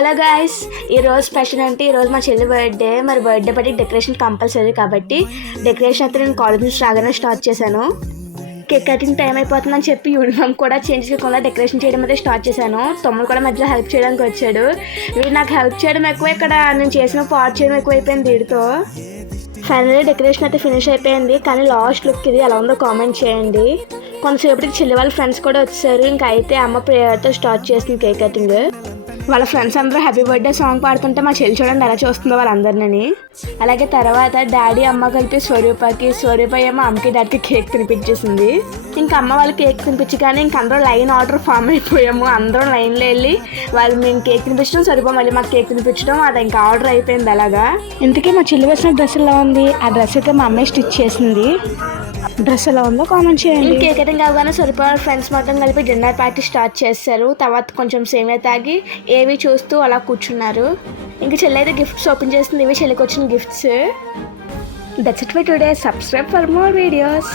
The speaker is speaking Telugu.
హలో గాయ్స్, ఈరోజు స్పెషల్ అంటే ఈరోజు మా చెల్లి బర్త్డే. మరి బర్త్డే పార్టీ డెకరేషన్ కంపల్సరీ కాబట్టి డెకరేషన్ అయితే నేను కాలేజ్ నుంచి రాగానే స్టార్ట్ చేశాను. కేక్ కటింగ్ టైం అయిపోతుందని చెప్పి యూనిఫామ్ కూడా చేంజ్ చేయకుండా డెకరేషన్ చేయడం అయితే స్టార్ట్ చేశాను. తమ్ముడు కూడా మధ్యలో హెల్ప్ చేయడానికి వచ్చాడు. వీడు నాకు హెల్ప్ చేయడం ఎక్కువ, ఇక్కడ నేను చేసిన పార్ట్ చేయడం ఎక్కువైపోయింది వీడితో. ఫైనల్లీ డెకరేషన్ అయితే ఫినిష్ అయిపోయింది. కానీ లాస్ట్ లుక్ ఇది ఎలా ఉందో కామెంట్ చేయండి. కొంతసేపటికి చెల్లి వాళ్ళ ఫ్రెండ్స్ కూడా వచ్చారు. ఇంకా అయితే అమ్మ ప్రేయర్తో స్టార్ట్ చేసింది కేక్ కటింగ్. వాళ్ళ ఫ్రెండ్స్ అందరూ హ్యాపీ బర్త్డే సాంగ్ పాడుతుంటే మా చెల్లి చూడండి ఎలా చూస్తుందో వాళ్ళందరినీ. అలాగే తర్వాత డాడీ అమ్మ కలిపి స్వరూప ఏమో అమ్మకి డాడీకి కేక్ తినిపించేసింది. ఇంకా అమ్మ వాళ్ళు కేక్ తినిపించగానే ఇంక అందరూ లైన్ ఆర్డర్ ఫామ్ అయిపోయాము. అందరం లైన్లో వెళ్ళి వాళ్ళు మేము కేక్ తినిపించడం, స్వరూప మళ్ళీ మాకు కేక్ తినిపించడం, అది ఇంకా ఆర్డర్ అయిపోయింది అలాగా. ఇంతకీ మా చెల్లి వేసిన డ్రెస్ ఎలా ఉంది? ఆ డ్రెస్ అయితే మా అమ్మాయి స్టిచ్ చేసింది. డ్రెస్ ఎలా ఉందో కామెంట్ చేయండి. కేక్ కటింగ్ అవగానే స్వరూప ఫ్రెండ్స్ మొత్తం కలిపి డిన్నర్ పార్టీ స్టార్ట్ చేస్తారు. తర్వాత కొంచెం సేమియా తాగి ఏవి చూస్తూ అలా కూర్చున్నారు. ఇంకా చెల్లి అయితే గిఫ్ట్స్ ఓపెన్ చేస్తుంది. ఇవి చెల్లికి వచ్చిన gifts. That's it for today. Subscribe for more videos.